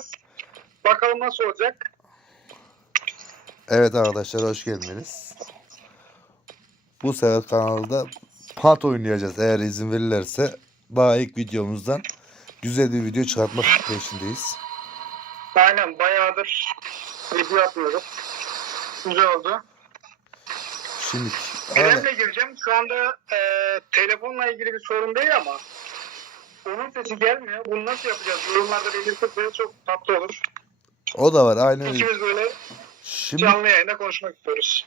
yapacağız. Bakalım nasıl olacak. Evet arkadaşlar hoş geldiniz. Bu sefer kanalda pat oynayacağız eğer izin verirlerse. Daha ilk videomuzdan güzel bir video çıkartmak peşindeyiz. Aynen bayağıdır video atmıyorduk. Güzel oldu. Şimdi İrem'le gireceğim. Şu anda e, telefonla ilgili bir sorun değil ama onun sesi gelmiyor. Bunu nasıl yapacağız? Yorumlarda belirtirse çok tatlı olur. o da var aynen öyle. İkimiz böyle Şimdi canlı yayında konuşmak istiyoruz.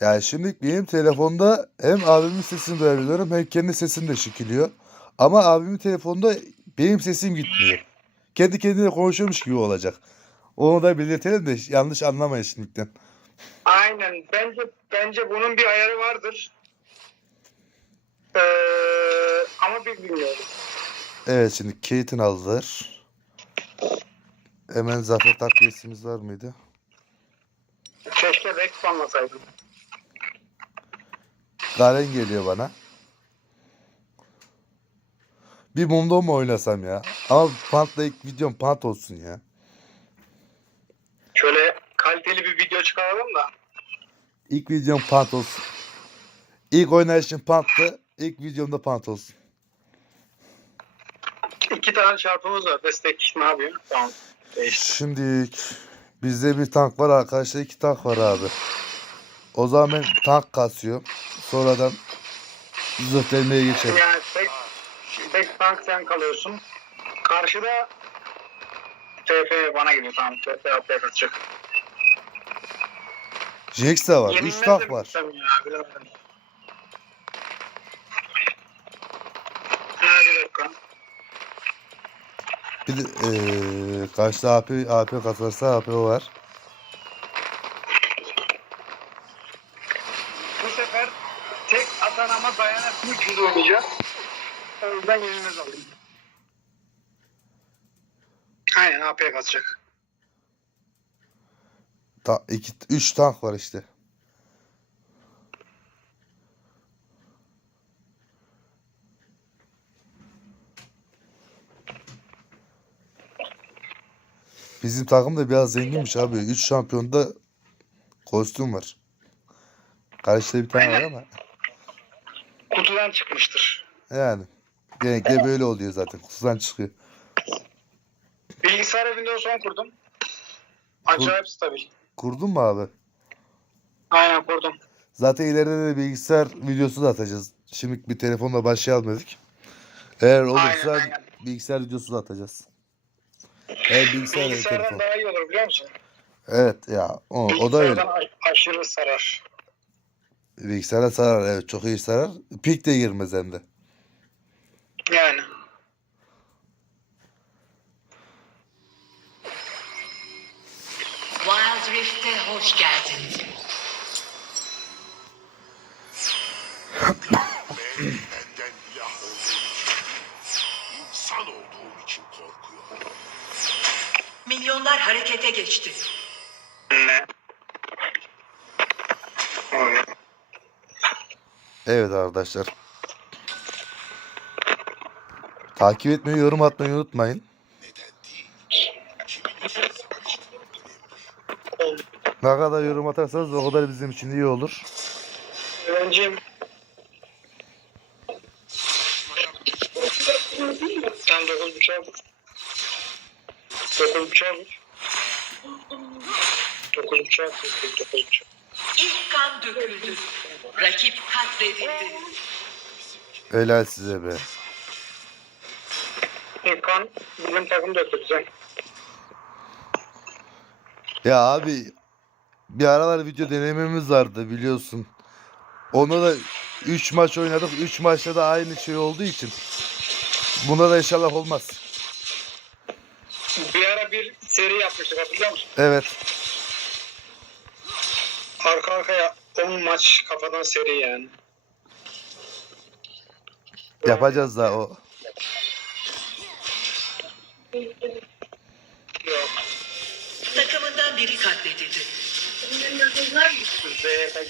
yani şimdi benim telefonda hem abimin sesini duyabiliyorum hem kendi sesim de şekiliyor. Ama abimin telefonda benim sesim gitmiyor. Kendi kendine konuşuyormuş gibi olacak. Onu da belirtelim de yanlış anlamayın şimdiden. Aynen. Bence bence bunun bir ayarı vardır. Ee, ama biz bilmiyoruz. Evet şimdi Kate'in aldılar. Hemen zafer takviyesimiz var mıydı? Keşke Rex banlasaydım. Garen geliyor bana. Bir mumda mı oynasam ya? Ama Pant'la ilk videom Pant olsun ya. Şöyle kaliteli bir video çıkaralım da. İlk videom Pant olsun. İlk oynayışım Pant'tı. İlk videomda Pant olsun. İki tane çarpımız var. Destek ne yapıyor? Tamam. Değişti. Şimdi bizde bir tank var arkadaşlar iki tank var abi. O zaman ben tank kasıyorum. Sonradan zırh delmeye geçerim. Yani tek, tek tank sen kalıyorsun. Karşıda TF bana geliyor tamam. TF ataya kaçacak. Jax de var. Yeminle 3 tank var. Ya, bilemedim. Ha, bir dakika. Bir de eee karşıda AP, AP kasarsa AP var. Bu sefer tek atan ama dayanıklı güçlü oynayacağız. O yüzden yenilmez alayım. Aynen AP'ye kaçacak. Ta, iki, üç tank var işte. Bizim takım da biraz zenginmiş abi. 3 şampiyonda kostüm var. Karşıda bir tane var ama. Kutudan çıkmıştır. Yani. Genellikle böyle oluyor zaten. Kutudan çıkıyor. Bilgisayar Windows 10 kurdum. Acayip stabil. Kurdun mu abi? Aynen kurdum. Zaten ileride de bilgisayar videosu da atacağız. Şimdi bir telefonla başlayalım dedik. Eğer olursa Aynen, aynen. bilgisayar videosu da atacağız. Bilgisayar ya Bilgisayardan daha iyi olur biliyor musun? Evet ya o, o da öyle. Bilgisayardan a- aşırı sarar. Bilgisayara sarar evet çok iyi sarar. Pik de girmez hem de. Yani. Wild Rift'e hoş geldin. Milyonlar harekete geçti. Ne? Evet arkadaşlar. Takip etmeyi, yorum atmayı unutmayın. Ne kadar yorum atarsanız o kadar bizim için iyi olur. Öğrencim. Sen vur. Dokuz buçuğa vur. Dokuz buçuğa vur. Dokuz buçuğa. İlk kan döküldü. Rakip katledildi. Helal size be. İlkan bizim takım güzel. Ya abi bir aralar video denememiz vardı biliyorsun. Onda da 3 maç oynadık. 3 maçta da aynı şey olduğu için. Buna da inşallah olmaz. Seri yapmıştık hatırlıyor musun? Evet. Arka arkaya 10 maç kafadan seri yani. Yapacağız da o. Yok. Takımından biri katledildi. Z'ye kadar.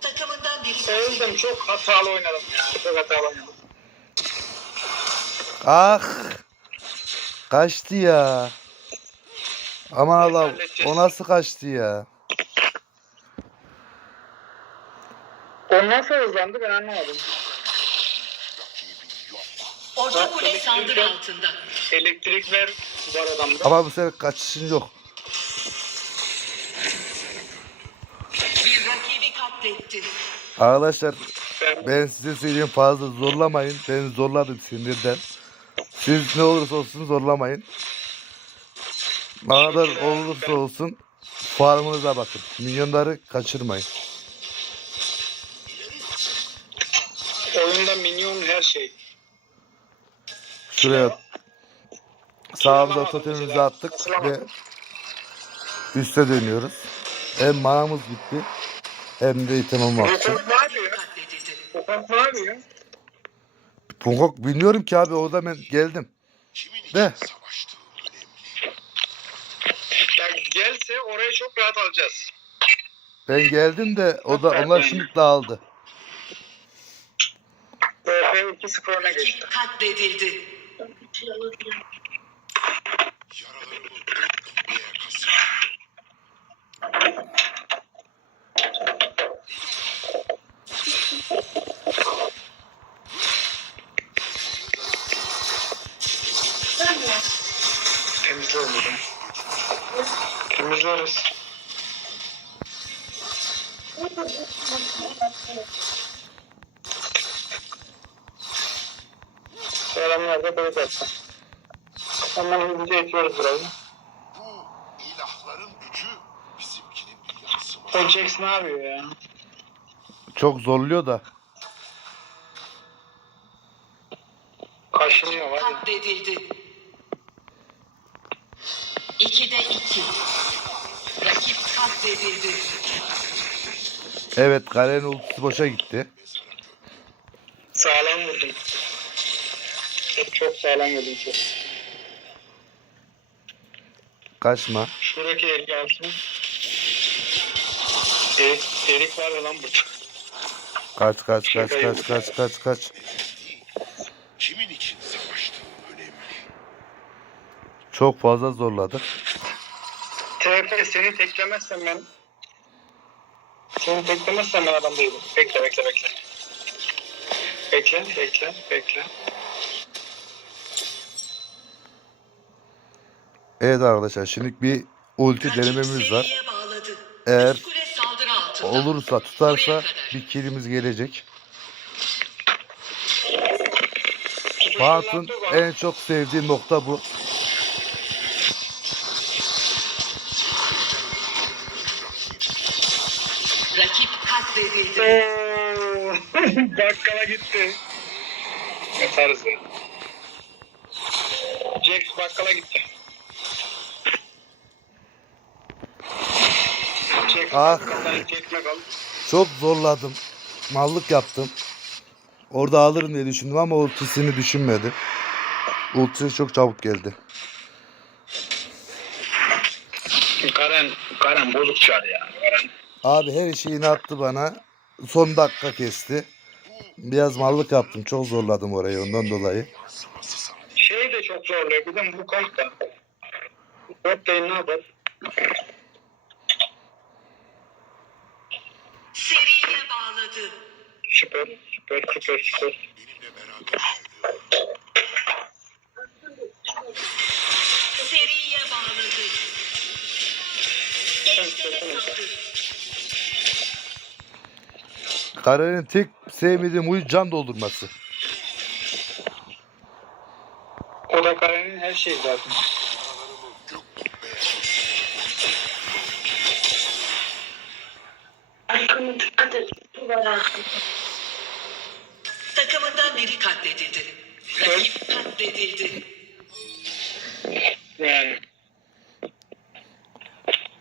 Takımından biri Öldüm çok hatalı oynadım ya. Çok hatalı oynadım. Ah. Kaçtı ya. Aman Allah o nasıl kaçtı ya? O nasıl hızlandı ben anlamadım. Orta kule saldırı altında. Elektrikler var adamda. Ama bu sefer kaçışın yok. Bir rakibi katletti. Arkadaşlar Ben, ben size söyleyeyim fazla zorlamayın. Ben zorladım sinirden. Siz ne olursa olsun zorlamayın. Ne kadar olursa olsun farmınıza bakın. Milyonları kaçırmayın. oyunda minyon her şey. Şuraya sağımıza totemimizi attık ve üste dönüyoruz. Hem manamız gitti hem de itemim var. Rekord ne yapıyor? Rekord ne yapıyor? Punkok bilmiyorum ki abi orada ben geldim. Kimin De. savaştığı önemli. Ya gelse orayı çok rahat alacağız. Ben geldim de o da onlar şimdi dağıldı. BP 2-0 öne geçti. Katledildi. Yaralarımı Temizleriz. Selamlar da böyle yapsın. Hemen hızlıca ekliyoruz burayı. Bu ilahların gücü bizimkinin bir yansıması. O Jax ne yapıyor ya? Çok zorluyor da. Kaşınıyor var ya. Katledildi. İkide iki. Katledildi. Evet Garen'in ultisi boşa gitti. Sağlam vurdum. Çok, çok sağlam vurdum çok. Kaçma. Şuradaki Erik alsın. Erik, Erik var ya lan burada. Kaç kaç kaç kaç kaç kaç kaç. Kimin için savaştığı önemli. Çok fazla zorladık. TP seni teklemezsem ben seni teklemezsem ben adam değilim. Bekle bekle bekle. Bekle bekle bekle. Evet arkadaşlar şimdi bir ulti denememiz var. Eğer Üst kule saldırı altında. Olursa tutarsa bir kilimiz gelecek. Var. en çok sevdiği nokta bu. Bakkala gitti. Ne tarzı. Jax bakkala gitti. Jax Ah. bakkaldan ekmek al. Çok zorladım. Mallık yaptım. Orada alırım diye düşündüm ama ultisini düşünmedim. Ultisi çok çabuk geldi. Karen, Karen bozuk çar ya. Karen. Abi her şeyini attı bana. Son dakika kesti. Biraz mallık yaptım. Çok zorladım orayı ondan dolayı. Şey de çok zorluyor. Bir de bu kanka. Bot değil ne yapar? Seriye bağladı. Süper, süper, süper, süper. Seriye bağladı. Ejdere saldı. Karenin tek sevmediğim huyu can doldurması. O da Karen'in her şeyi zaten. Arkamı dikkat et. Takımından biri katledildi. Rakip katledildi. Yani.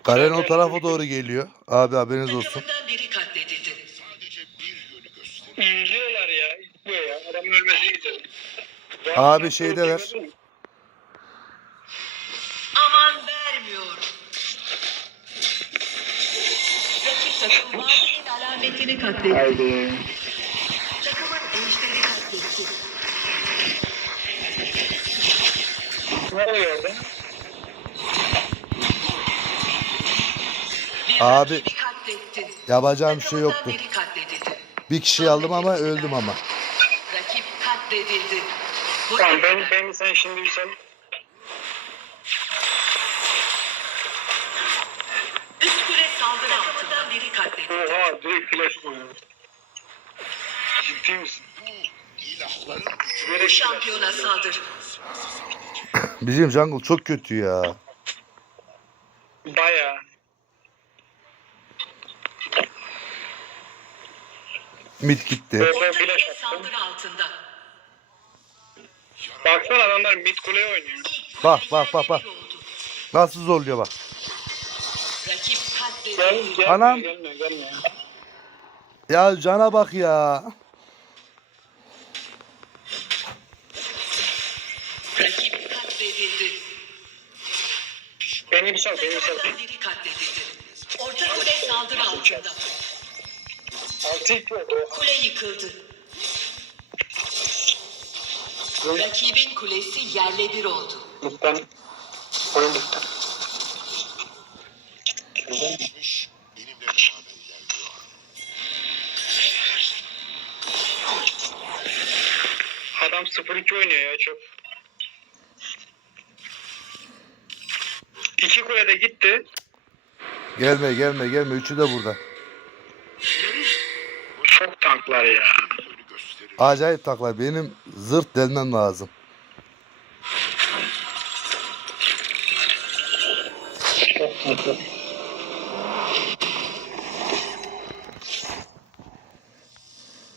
Karen o tarafa doğru geliyor. Abi haberiniz olsun. Takımından biri katledildi. sadece bir yönü gösterir. İzliyorlar ya, izliyor ya. Adamın ölmesini izliyor. Abi şeyde ver. Aman vermiyor. Rakip takım mavinin alametini katletti. Haydi. Takımın ejderi katletti. Ne oluyor orada? Bir Abi, rakibi katletti. Yapacağım bir şey Takımından yoktu. biri katledildi. Bir kişi aldım ama öldüm ama. Rakip katledildi. Tamam ben, ben sen şimdi bir sen Üst kule saldırı altından biri katledildi. Oha direkt flash koyuyor. Ciddi misin? Bu şampiyona saldır. Bizim jungle çok kötü ya. Baya. Mid gitti. Evet. Orta flash kule attım. saldırı altında. Baksana adamlar mid kule oynuyor. Bak, bak, bak, bak. Nasıl zorluyor bak. Rakip Gel, katledildi. gelmiyor, Anam. gelmiyor, gelmiyor. Ya cana bak ya. Rakip katledildi. Beni bir sal, beni bir. Takımından biri katledildi. Orta kule saldırı altında. Altı iki oldu. Kule yıkıldı. Rakibin kulesi yerle bir oldu. Lütfen. Oyun ilerliyor. Adam 0-2 oynuyor ya çok. İki kule de gitti. Gelme gelme gelme. Üçü de burada. Çok tanklar ya. Acayip takla. Benim zırt delmem lazım.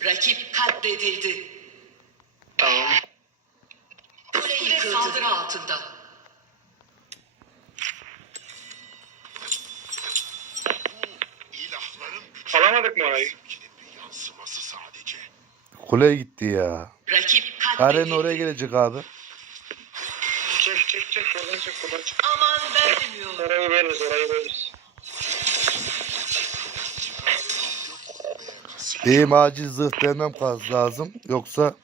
Rakip katledildi. Tamam. Kule saldırı altında. Alamadık mı orayı? bizimkinin bir yansıması sadece. Kuleye gitti ya. Rakip. Karen oraya gelecek abi. Çek çek çek oradan çek buradan çek. Aman vermiyor. Orayı veririz orayı veririz. Benim acil zırh delmem kaz- lazım. Yoksa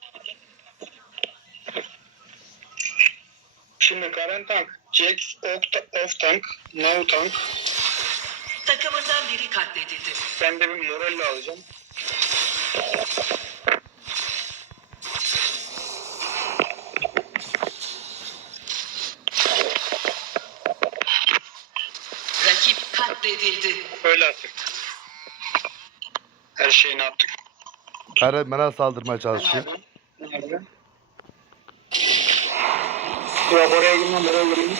Şimdi Karen tank. Jax off, off tank. No tank. Takımından biri katledildi. Ben de bir moralle alacağım. Rakip katledildi. Öyle attık. Her şeyini attık. Karen bana saldırmaya çalışıyor. Nerede? Yok oraya girmem, oraya girmem.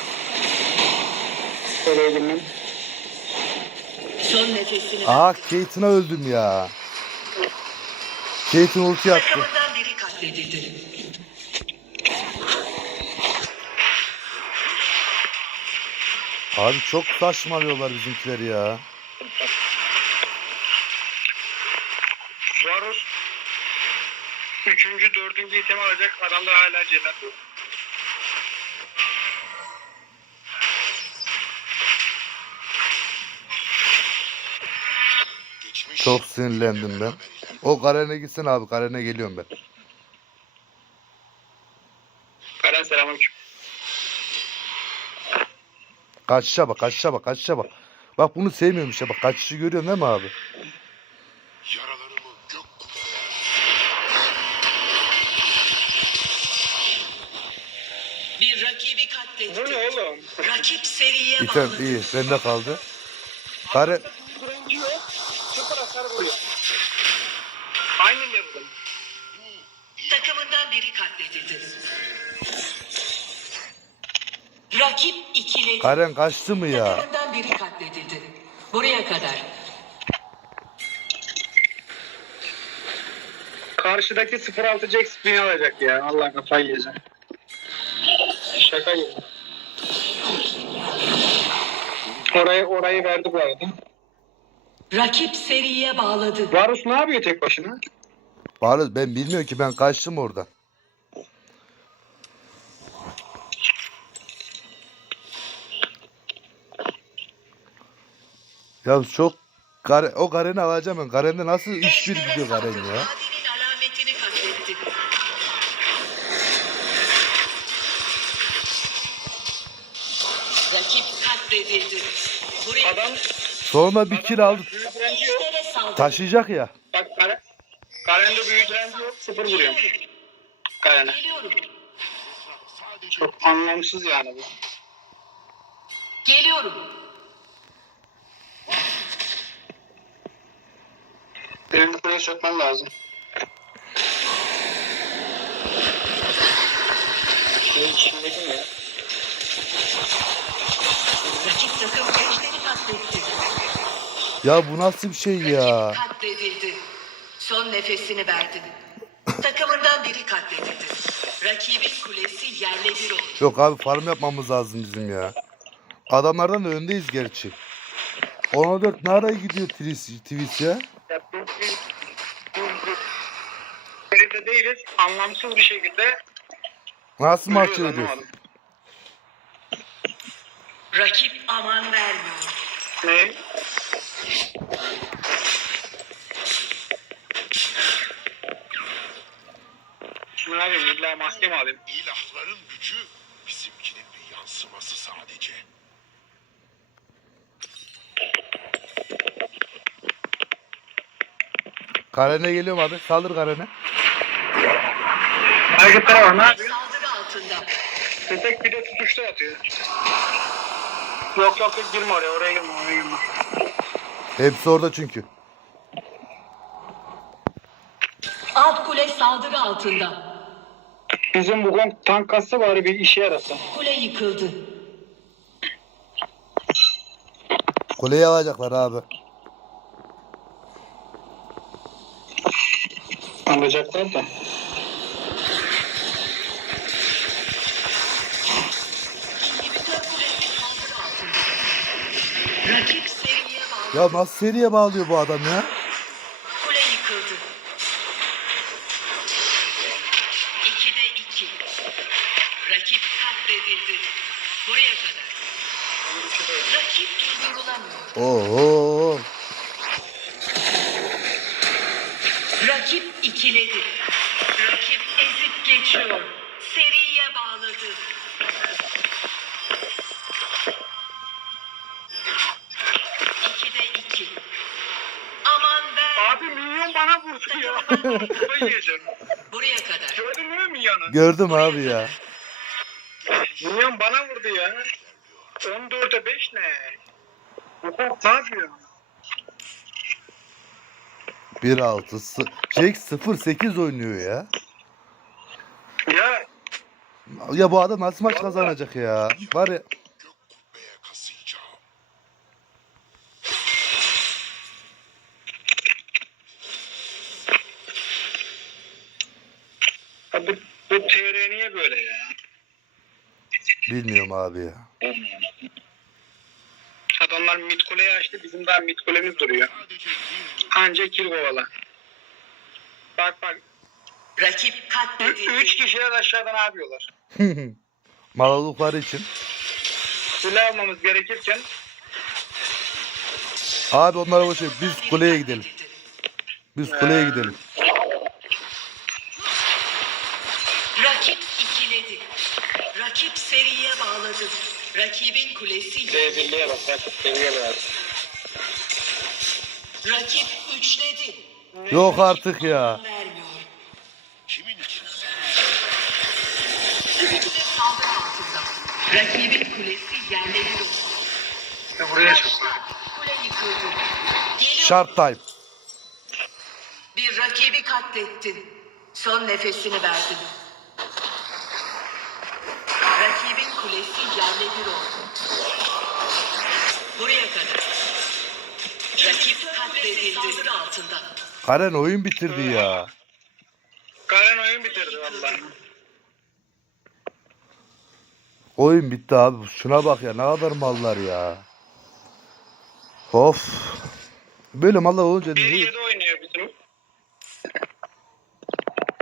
Oraya girmem. Son nefesini Aa Kate'ine öldüm ya. Kate'in ulti attı. Takımından biri katledildi. Abi çok saçmalıyorlar bizimkiler ya. Varus üçüncü, dördüncü item alacak. Adamda hala cellat yok. Geçmiş Çok sinirlendim ben. O Karen'e gitsin abi. Karen'e geliyorum ben. Karen selamünaleyküm. Kaçışa bak, kaçışa bak, kaçışa bak. Bak bunu sevmiyorum işte bak. Kaçışı görüyorsun değil mi abi? yaralarımı gök rakibi Bu ne oğlum? Rakip seriye İtem bağladı. iyi. Bende kaldı. Karen, Direnci yok. Sıfır hasar vuruyor. Aynı level. Takımından biri katledildi. Rakip ikiledi. Karen kaçtı mı ya? Takımından biri katledildi. Buraya kadar. Karşıdaki 06 Jax bin alacak ya. Allah kafayı yiyeceğim. Şaka gibi. Orayı, orayı verdi bu arada. Rakip seriye bağladı. Varus ne yapıyor tek başına? Bari ben bilmiyorum ki ben kaçtım oradan. Ya çok Kare, o Karen'i alacağım ben. Karen'de nasıl 3-1 gidiyor Karen ya? Adam Sonra bir kill aldı. büyü direnci yok. Ejder'e saldırı. Taşıyacak ya. Bak Karen. Karen'de büyü direnci yok. Sıfır vuruyor. Karen'e. Geliyorum. Çok anlamsız yani bu. Geliyorum. Benim buraya çökmem lazım. Şimdi içindeydim ya. Rakip takım Ejder'i katletti. Ya bu nasıl bir şey ya? Rakip katledildi. Son nefesini verdi. Takımından biri katledildi. Rakibin kulesi yerle bir oldu. Yok abi farm yapmamız lazım bizim ya. Adamlardan da öndeyiz gerçi. 14 nereye gidiyor Twitch, ya? Geride değiliz. Anlamsız bir şekilde Nasıl maç ediyorsun? anlamadım. Rakip aman vermiyor. Ne? Şunu ne yapayım? İlla maske mi alayım? ilahların gücü bizimkinin bir yansıması sadece. Karen'e geliyorum abi. Saldır Karen'e. Hareketler var. Ne yapıyor? Saldırı altında. Köpek bir de tutuşta atıyor. Yok yok yok girme oraya. Oraya girme. Oraya girme. Hepsi orada çünkü. Alt kule saldırı altında. Bizim bu gong tank kası bari bir işe yarasın. Kule yıkıldı. Kuleyi alacaklar abi. Alacaklar da. Ya nasıl seriye bağlıyor bu adam ya? Kule yıkıldı. İkide iki. Rakip katledildi. Buraya kadar. Rakip durdurulamıyor. Oo. Rakip ikiledi. Rakip ezip geçiyor. Seriye bağladı. İkide iki. Aman be. Abi milyon bana vurdu ya. Kafayı yiyeceğim. Buraya kadar. Gördün mü milyonu? Gördüm abi ya. Milyon bana vurdu ya. 14'e 5 ne? Bu ne yapıyor? 1-6. Jack 0-8 oynuyor ya. Ya Ya bu adam nasıl maç kazanacak ya? Var ya. Gök kubbeye kasayacağım. abi bu TR niye böyle ya? Bilmiyorum abi ya. Adamlar mid kuleyi açtı bizim daha mid kulemiz duruyor. Anca kill kovala. Bak bak. Rakip katledildi. üç kişiler aşağıdan ne yapıyorlar? Malalıkları için. Silah almamız gerekirken Abi onlara boş ver. Biz kuleye gidelim. Biz kuleye gidelim. Rakip ikiledi. Rakip seriye bağladı. Rakibin kulesi rezilliğe bak. bak, Seviye bak. Rakip üçledi. Yok artık ya. Vermiyor. kimin için? Kule saldırı altında. Rakibin kulesi yerle bir oldu. Ya Buraya çık. Başla. Kule yıkıldı. Geliyor. Short time. Bir rakibi katlettin. Son nefesini verdin. Rakibin kulesi yerle bir oldu. Buraya kadar. Rakip katledildi. Saldırı altında. Karen oyun bitirdi ya. Karen oyun bitirdi vallahi. Oyun bitti abi. Şuna bak ya. Ne kadar mallar ya. Of. Böyle mallar olunca 1-7 oynuyor bizim.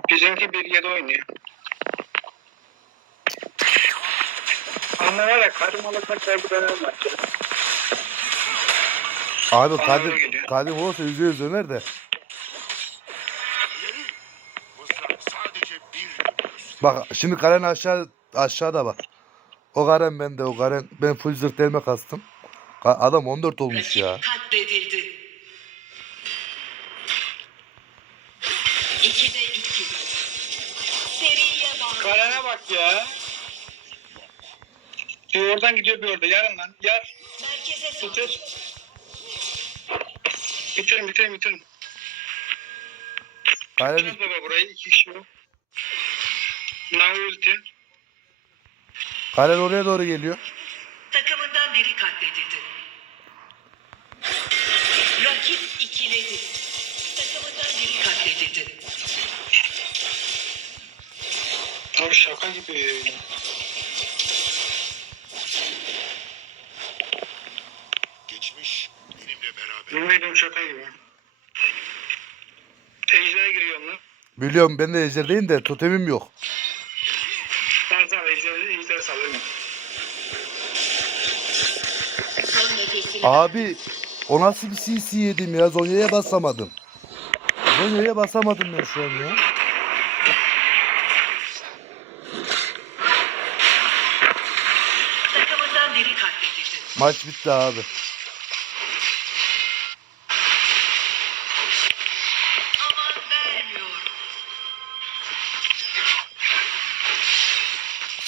Bizimki 1-7 oynuyor. Ya karım alırsak belki dönem var. Abi Kadim, öyle geliyor. Kadim olsa yüzde yüz döner de. Bak şimdi Karen aşağı aşağıda bak. O Karen bende o Karen. Ben full zırt elme kastım. Adam 14 olmuş ya. Katledildi. İkide iki. Seriye bağlı. Karana bak ya. Bir oradan gidiyor bir orada. Yarın lan. Yar. Merkeze. Bitir. Bitirin bitirin bitirin. Karen Tuttunuz baba burayı. iki kişi. Now ulti. Karen oraya doğru geliyor. Takımından biri katledildi. Rakip ikiledi. Takımından biri katledildi. Abi şaka gibi. Bilmiyordum şaka gibi. Ejder'e giriyor onlar. Biliyorum ben de ejderdeyim de totemim yok. Tamam tamam Ejder'e Ejder salıyorum. Abi o nasıl bir CC yedim ya? Zonya'ya basamadım. Zonya'ya basamadım ben şu an ya. Maç bitti abi.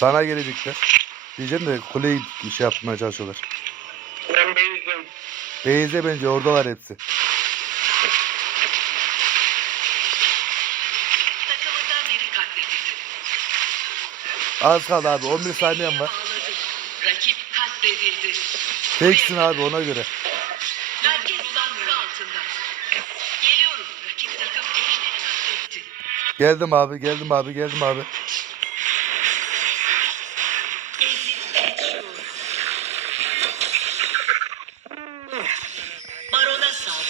Sana gelecekler. Diyeceğim de kuleyi şey yapmaya çalışıyorlar. Ben Beyz'den. Beyze bence orada var hepsi. Takımından biri katledildi. Az kaldı abi 11 saniyem var. Rakip katledildi. Teksin abi ona göre. Merkez saldırı altında. Geliyorum. Rakip takım ejderi katletti. Geldim abi geldim abi geldim abi.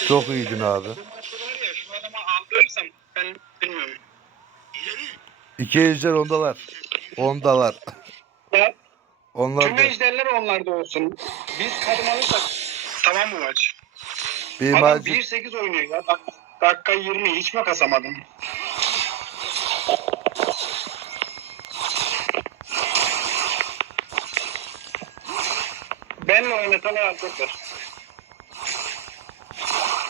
Çok iyiydin abi. İki ejder ondalar. Ondalar. Onlar tüm da. ejderler onlarda olsun. Biz kadın alırsak tamam bu maç. Benim Adam acil 1-8 oynuyor ya. Dak dakika 20 hiç mi kasamadım? Benle oynatalı alacaklar.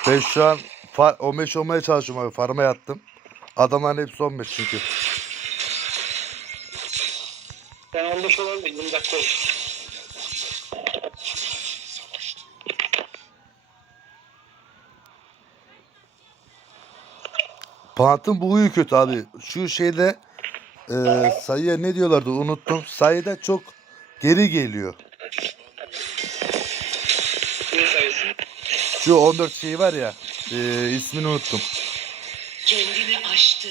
Ben şu an fa- 15 olmaya çalışıyorum abi. Farma yattım. Adamların hepsi 15 çünkü. Ben 15 olalım da 20 dakika olur. Pant'ın bu huyu kötü abi. Şu şeyde e, sayıya ne diyorlardı unuttum. Sayıda çok geri geliyor. Şu 14 şey var ya e, ismini unuttum. Kendini aştı.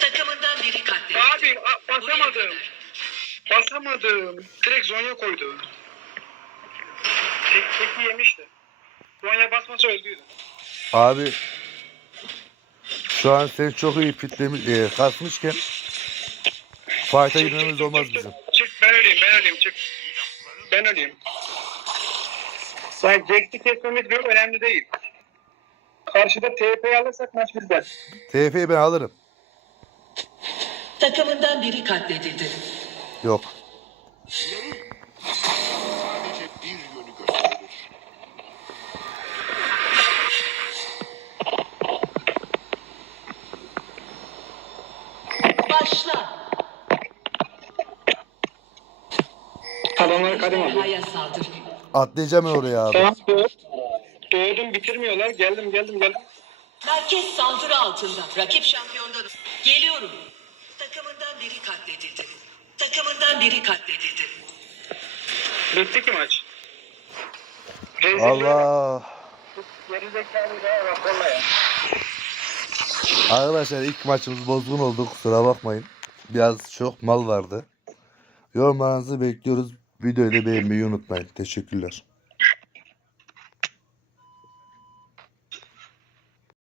Takımından biri katledildi. Abi a- basamadım. Basamadım. Direkt Zonya koydu. Tek, teki yemişti. Zonya basmasa öldüydü. Abi şu an sen çok iyi fitlemiş, e, kasmışken fight'a girmemiz olmaz bizim. Ben öleyim. Yani Jax'i kesmemiz bir önemli değil. Karşıda TP alırsak maç bizden. TF'yi ben alırım. Takımından biri katledildi. Yok. İleri. Sadece bir yönü gösterilir. Başla. Adamlar. Ejderhaya saldır. Atlayacağım oraya abi. Tamam doğ- doğdum bitirmiyorlar. Geldim geldim geldim. Merkez saldırı altında. Rakip şampiyondan. Geliyorum. Takımından biri katledildi. Takımından biri katledildi. Bitti ki maç. Rezil Allah. Gerizekalı da raporla ya. Arkadaşlar ilk maçımız bozgun oldu kusura bakmayın. Biraz çok mal vardı. Yorumlarınızı bekliyoruz. Videoyu da beğenmeyi unutmayın. Teşekkürler.